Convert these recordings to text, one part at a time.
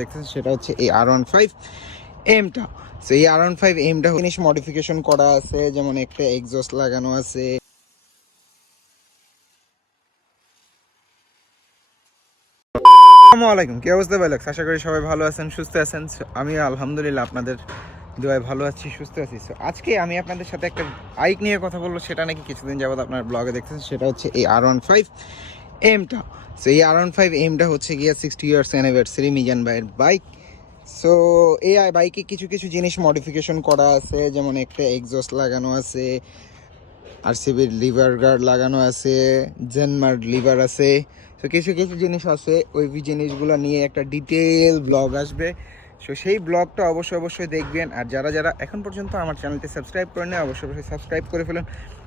দেখতেছেন সেটা হচ্ছে এই r15 এমটা। সো এই r15 এমটা জিনিস মডিফিকেশন করা আছে, যেমন একটা এক্সস্ট লাগানো আছে। আসসালামু আলাইকুম, কি অবস্থা ভাই? আশা করি সবাই ভালো আছেন, সুস্থ আছেন। আমি আলহামদুলিল্লাহ আপনাদের দোয়ায় ভালো আছি, সুস্থ আছি। সো আজকে আমি আপনাদের সাথে একটা বাইক নিয়ে কথা বলবো, সেটা নাকি কিছুদিন যাবত আপনার ব্লগে দেখতেছেন, সেটা হচ্ছে এই r15 এমটা। সো এই r15 এমটা হচ্ছে গিয়া 60 ইয়ার্স অ্যানিভার্সারি মিজান ভাইয়ের বাইক। সো এই বাইকে কিছু কিছু জিনিস মডিফিকেশন করা আছে, যেমন একটা এক্সস্ট লাগানো আছে, আরসিবির লিভার গার্ড লাগানো আছে, জেনমার্ড লিভার আছে। তো কিছু কিছু জিনিস আছে, ওই জিনিসগুলো নিয়ে একটা ডিটেল ব্লগ আসবে। সো সেই ব্লগটা অবশ্যই দেখবেন। আর যারা যারা এখন পর্যন্ত আমার চ্যানেলটি সাবস্ক্রাইব করেন না, অবশ্যই সাবস্ক্রাইব করে ফেলুন।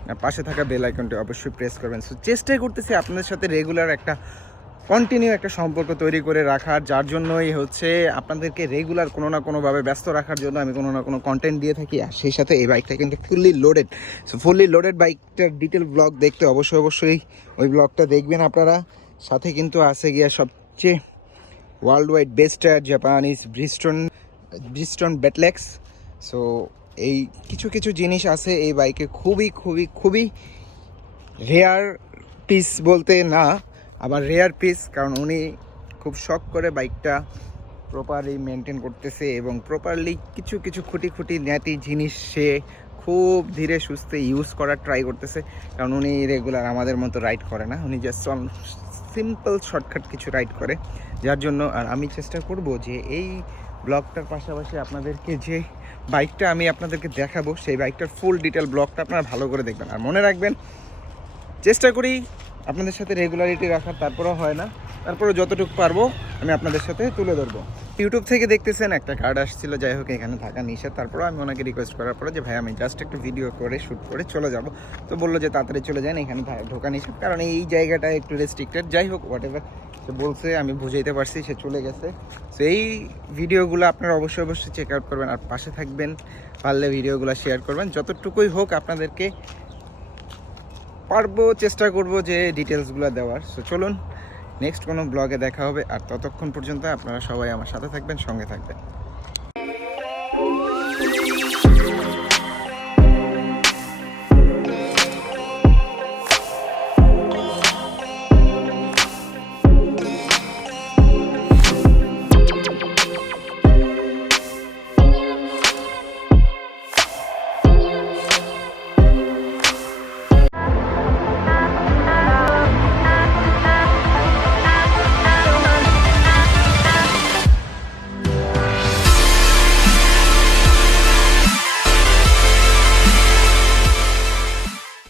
আর পাশে থাকা বেল আইকনটি অবশ্যই প্রেস করবেন। সো চেষ্টা করতেছি আপনাদের সাথে রেগুলার একটা কন্টিনিউ একটা সম্পর্ক তৈরি করে রাখার, যার জন্যই হচ্ছে আপনাদেরকে রেগুলার কোনো না কোনোভাবে ব্যস্ত রাখার জন্য আমি কোনো না কোনো কন্টেন্ট দিয়ে থাকি। আর সেই সাথে এই বাইকটা কিন্তু fully loaded. So fully loaded বাইকটার ডিটেল ব্লগ দেখতে অবশ্যই ওই ব্লগটা দেখবেন আপনারা। সাথে কিন্তু আছে গিয়া সবচেয়ে world wide best Japanese Bridgestone Battlax. So এই কিছু কিছু জিনিস আছে এই বাইকে, খুবই রেয়ার পিস বলতে না, আবার রেয়ার পিস, কারণ উনি খুব শখ করে বাইকটা প্রপারলি মেনটেন করতেছে এবং প্রপারলি কিছু কিছু খুঁটি ন্যাতি জিনিস সে খুব ধীরে সুস্থে ইউজ করার ট্রাই করতেছে। কারণ উনি রেগুলার আমাদের মতো রাইড করে না, উনি জাস্ট সিম্পল শর্টকাট কিছু রাইড করে, যার জন্য। আর আমি চেষ্টা করব যে এই ব্লগটার পাশাপাশি আপনাদেরকে যে বাইকটা আমি আপনাদেরকে দেখাবো, সেই বাইকটার ফুল ডিটেল ব্লগটা আপনারা ভালো করে দেখবেন। আর মনে রাখবেন, চেষ্টা করি আপনাদের সাথে রেগুলারিটি রাখার, তারপরেও হয় না, তারপরে যতটুকু পারবো আমি আপনাদের সাথে তুলে ধরবো। ইউটিউব থেকে দেখতেছেন একটা কার্ড আসছিল, যাই হোক এখানে থাকা নিষেধ। তারপরেও আমি ওনাকে রিকোয়েস্ট করার পরে যে ভাই আমি জাস্ট একটা ভিডিও করে শ্যুট করে চলে যাব, তো বললো যে তাড়াতাড়ি চলে যান, এখানে ঢোকা নিষেধ, কারণ এই জায়গাটা একটু রেস্ট্রিক্টেড। যাই হোক হোয়াট এভার সে বলছে, আমি বুঝাইতে পারছি, সে চলে গেছে। সো এই ভিডিওগুলো আপনারা অবশ্যই চেক আউট করবেন আর পাশে থাকবেন, পারলে ভিডিওগুলো শেয়ার করবেন। যতটুকুই হোক আপনাদেরকে পারবো চেষ্টা করব যে ডিটেলসগুলো দেওয়ার। সো চলুন নেক্সট কোনো ব্লগে দেখা হবে। আর ততক্ষণ পর্যন্ত আপনারা সবাই আমার সাথে থাকবেন, সঙ্গে থাকবেন।